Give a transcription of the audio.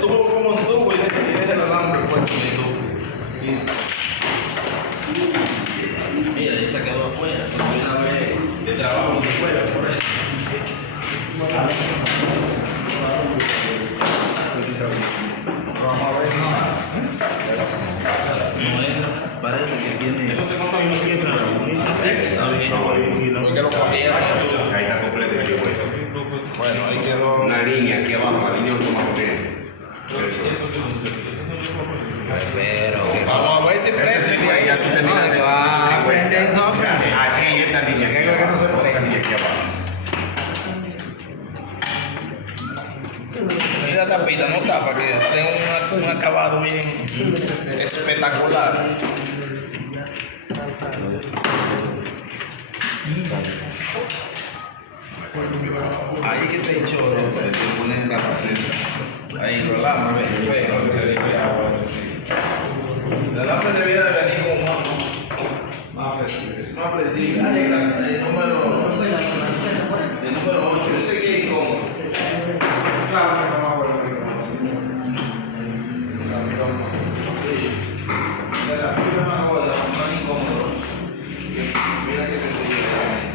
tuvo como un tubo y tiene el alambre puesto en el tubo. Mira, ahí se quedó afuera. Una vez de trabajo de fuera, por eso. Vamos a ver más. No entra, parece que tiene. Entonces, ¿cuánto hay unos pies? Está bien. Porque lo cogieron. Ahí está completo. Bueno, ahí quedó. Una línea aquí abajo, la línea automática. Pero que Vamos a ver si prende de ahí. Ya tú terminaste. va a prender eso. Aquí en esta línea, que es lo que no se puede. Esta línea aquí abajo. Mira la tapita, no tapa, que tiene un acabado bien espectacular. Ahí que te echó, te pones en la cosita. Ahí, el alambre, ve lo que te digo. El alambre debiera de venir como más flexible. Ahí, el número 8, ese que es como. Claro.